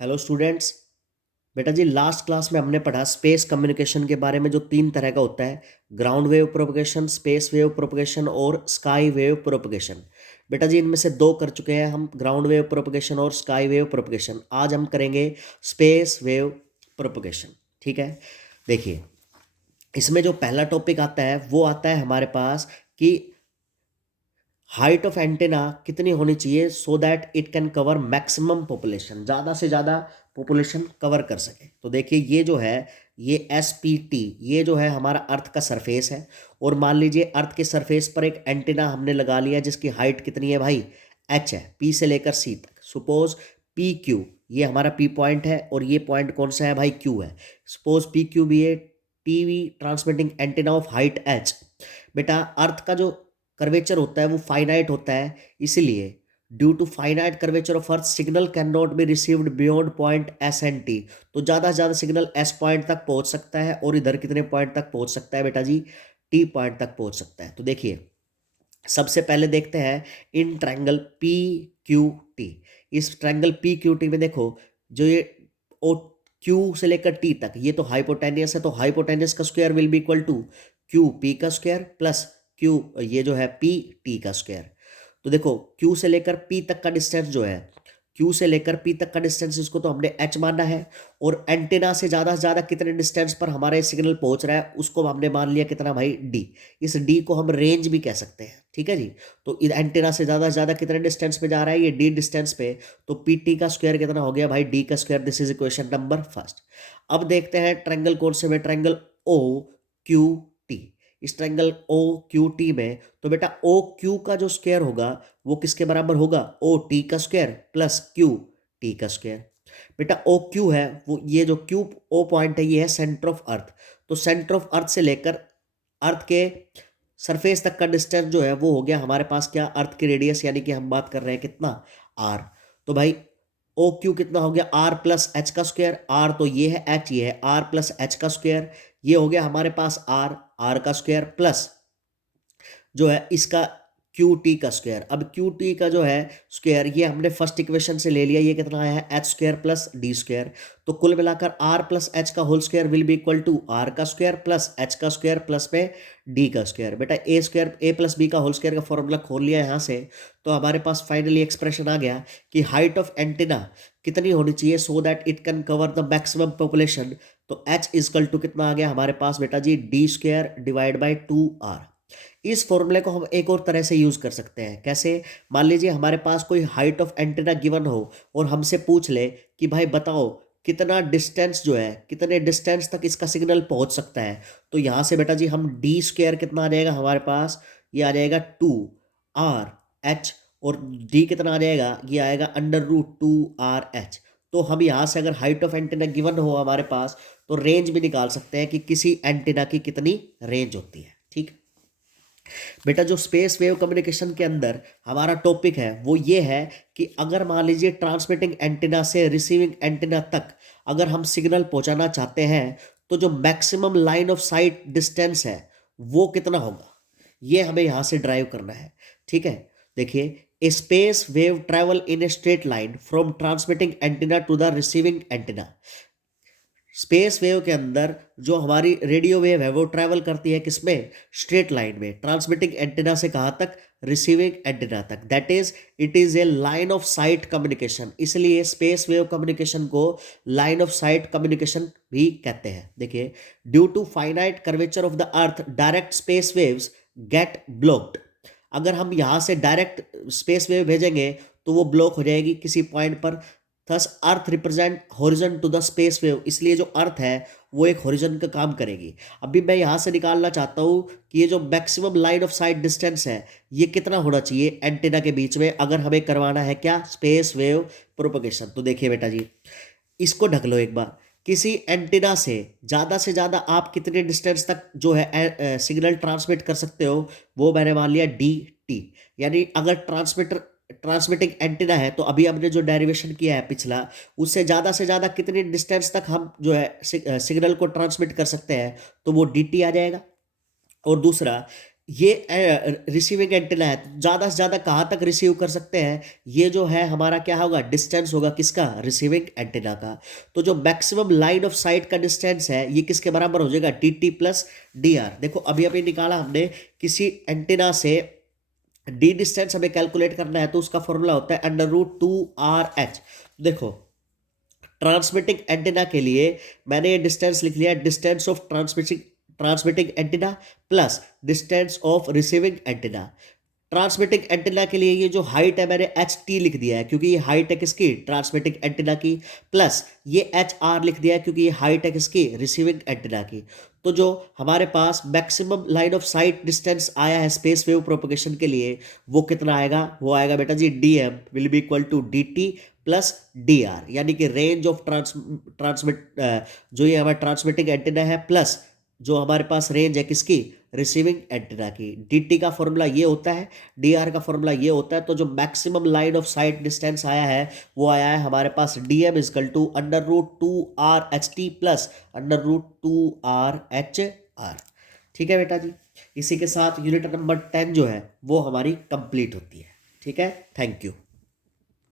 Hello students. बेटा जी, last class में हमने पढ़ा स्पेस कम्युनिकेशन के बारे में, जो तीन तरह का होता है: ground wave propagation, space wave propagation और स्काई वेव प्रोपगेशन। बेटा जी, इनमें से दो कर चुके हैं हम, ग्राउंड वेव प्रोपगेशन और स्काई वेव प्रोपगेशन। आज हम करेंगे स्पेस वेव प्रोपगेशन। ठीक है, देखिए इसमें जो पहला टॉपिक आता है वो आता है हमारे पास कि हाइट ऑफ एंटेना कितनी होनी चाहिए so that it can cover maximum population, ज़्यादा से ज़्यादा पॉपुलेशन कवर कर सके। तो देखिए ये जो है, ये एस पी टी, ये जो है हमारा अर्थ का सरफेस है। और मान लीजिए अर्थ के सरफेस पर एक एंटेना हमने लगा लिया जिसकी हाइट कितनी है भाई, एच है, पी से लेकर सी तक। सपोज पी क्यू, ये हमारा पी पॉइंट है और ये पॉइंट कौन सा है भाई, क्यू है। सपोज पी क्यू भी है TV transmitting antenna of height H. बेटा अर्थ का जो कर्वेचर होता है वो फाइनाइट होता है, इसलिए due to finite curvature of earth signal can not be received beyond point S and T. तो ज़्यादा से ज़्यादा सिग्नल एस पॉइंट तक पहुंच सकता है, और इधर कितने पॉइंट तक पहुंच सकता है बेटा जी, टी पॉइंट तक पहुंच सकता है। तो देखिए सबसे पहले देखते हैं in triangle P Q T. इस ट्रायंगल पी क्यू टी में देखो, जो ये ओ क्यू से लेकर टी तक, ये तो हाइपोटेनियस है, तो हाइपोटेनियस का square will be equal to Q P का स्क्वायर प्लस क्यू, ये जो है पी टी का स्क्वायर। तो देखो क्यू से लेकर पी तक का डिस्टेंस जो है, क्यू से लेकर पी तक का डिस्टेंस, इसको तो हमने एच माना है। और एंटेना से ज़्यादा कितने डिस्टेंस पर हमारा सिग्नल पहुंच रहा है उसको हमने मान लिया कितना भाई, डी। इस डी को हम रेंज भी कह सकते हैं, ठीक है जी। तो एंटेना से ज़्यादा कितने डिस्टेंस पे जा रहा है, ये डी डिस्टेंस पे। तो पी टी का स्क्वायर कितना हो गया भाई, डी का square. This is equation number first. अब देखते हैं ट्रायंगल कौन से में, ट्रायंगल ओ क्यू टी। इस ट्रायंगल ओ क्यू टी में तो बेटा ओ क्यू का जो स्क्वायर होगा वो किसके बराबर होगा, ओ टी का स्क्वायर प्लस क्यू टी का स्क्वायर। बेटा ओ क्यू है वो, ये जो क्यू ओ पॉइंट है ये है सेंटर ऑफ अर्थ। तो सेंटर ऑफ अर्थ से लेकर अर्थ के सरफेस तक का डिस्टेंस जो है वो हो गया हमारे पास क्या, अर्थ की रेडियस, यानी कि हम बात कर रहे हैं कितना, आर। तो भाई ओ क्यू कितना हो गया, आर प्लस एच का स्क्वायर। आर तो ये है, एच ये है, आर प्लस एच का स्क्वायर। ये हो गया हमारे पास आर, आर का स्क्वायर प्लस जो है इसका क्यू टी का स्क्वायर। अब क्यू टी का जो है स्क्वायर, ये हमने फर्स्ट इक्वेशन से ले लिया, ये कितना आया है, H square plus D square. तो कुल मिलाकर आर प्लस एच का whole square will be equal to R का स्क्वायर प्लस एच का स्क्वायर प्लस में डी का स्क्वायर। बेटा A square, A plus B का होल स्क्वायर का फॉर्मूला खोल लिया यहाँ से, तो हमारे पास फाइनली एक्सप्रेशन आ गया कि हाइट ऑफ एंटेना कितनी होनी चाहिए so that it can cover the maximum population. तो एच इजकल टू कितना आ गया हमारे पास बेटा जी, D square divide by two R. इस फॉर्मूले को हम एक और तरह से यूज कर सकते हैं, कैसे? मान लीजिए हमारे पास कोई हाइट ऑफ एंटेना गिवन हो और हमसे पूछ ले कि भाई बताओ कितना डिस्टेंस जो है, कितने डिस्टेंस तक इसका सिग्नल पहुंच सकता है। तो यहां से बेटा जी हम डी स्क्वायर कितना आ जाएगा हमारे पास, ये आ जाएगा टू आर एच। और डी कितना आ जाएगा, ये आएगा under root two R H. तो हम यहाँ से अगर हाइट ऑफ एंटेना गिवन हो हमारे पास, तो रेंज भी निकाल सकते हैं कि किसी एंटेना की कितनी रेंज होती है। ठीक। बेटा जो स्पेस वेव कम्युनिकेशन के अंदर हमारा टॉपिक है वो ये है कि अगर मान लीजिए ट्रांसमिटिंग एंटीना से रिसीविंग एंटीना तक अगर हम सिग्नल पहुंचाना चाहते हैं, तो जो maximum line of sight distance है वो कितना होगा, ये हमें यहां से ड्राइव करना है। ठीक है, देखिए a space wave travel in a straight line from transmitting antenna to the receiving antenna. Space wave के अंदर जो हमारी रेडियो वेव है वो ट्रैवल करती है किसमें, स्ट्रेट लाइन में, ट्रांसमिटिंग एंटीना से कहाँ तक, रिसीविंग एंटीना तक। That is it is a line of sight communication, इसलिए स्पेस वेव कम्युनिकेशन को लाइन ऑफ साइट कम्युनिकेशन भी कहते हैं। देखिए due to finite curvature of the earth direct space waves get blocked. अगर हम यहाँ से डायरेक्ट स्पेस वेव भेजेंगे तो वो ब्लॉक हो जाएगी किसी पॉइंट पर। Thus earth represent horizon to the space wave, इसलिए जो अर्थ है वो एक हॉरिजन का काम करेगी। अभी मैं यहाँ से निकालना चाहता हूँ कि ये जो maximum line of sight distance है ये कितना होना चाहिए एंटेना के बीच में, अगर हमें करवाना है क्या, स्पेस वेव प्रोपगेशन। तो देखिए बेटा जी, इसको ढक लो एक बार। किसी एंटीना से ज़्यादा आप कितने डिस्टेंस तक जो है सिग्नल ट्रांसमिट कर सकते हो, वो मैंने मान लिया डी टी। यानी अगर ट्रांसमिटिंग एंटीना है तो अभी हमने जो डेरिवेशन किया है पिछला, उससे ज़्यादा कितने डिस्टेंस तक हम जो है सिग्नल को ट्रांसमिट कर सकते हैं, तो वो डी टी आ जाएगा। और दूसरा, ये रिसीविंग एंटीना है, तो ज़्यादा से ज़्यादा कहाँ तक रिसीव कर सकते हैं, ये जो है हमारा क्या होगा, डिस्टेंस होगा किसका, रिसीविंग एंटीना का। तो जो मैक्सिमम लाइन ऑफ साइट का डिस्टेंस है ये किसके बराबर हो जाएगा, D T plus D are. देखो अभी अभी निकाला हमने, किसी एंटीना से डी डिस्टेंस हमें कैलकुलेट करना है तो उसका फॉर्मूला होता है √2RH। देखो ट्रांसमिटिंग एंटीना के लिए मैंने ये डिस्टेंस लिख लिया, distance of transmitting antenna plus distance of receiving antenna. Transmitting antenna के लिए ये जो हाइट है मैंने एच टी लिख दिया है क्योंकि ये हाइट है किसकी, ट्रांसमिटिंग एंटीना की, प्लस ये एच आर लिख दिया है क्योंकि ये हाइट है किसकी, रिसीविंग एंटीना की। तो जो हमारे पास maximum line of sight distance आया है स्पेस वेव प्रोपगेशन के लिए, वो कितना आएगा, वो आएगा बेटा जी D M will be equal to D T plus D R, यानी कि रेंज ऑफ ट्रांसमिट जो ये हमारा ट्रांसमिटिंग एंटीना है प्लस जो हमारे पास रेंज है किसकी, रिसीविंग एंटीना की। dt का फॉर्मूला ये होता है, dr का फॉर्मूला ये होता है। तो जो maximum line of sight distance आया है वो आया है हमारे पास dm is equal to √2rht plus √2rhr। ठीक है बेटा जी, इसी के साथ यूनिट नंबर 10 जो है वो हमारी कंप्लीट होती है। ठीक है, थैंक यू।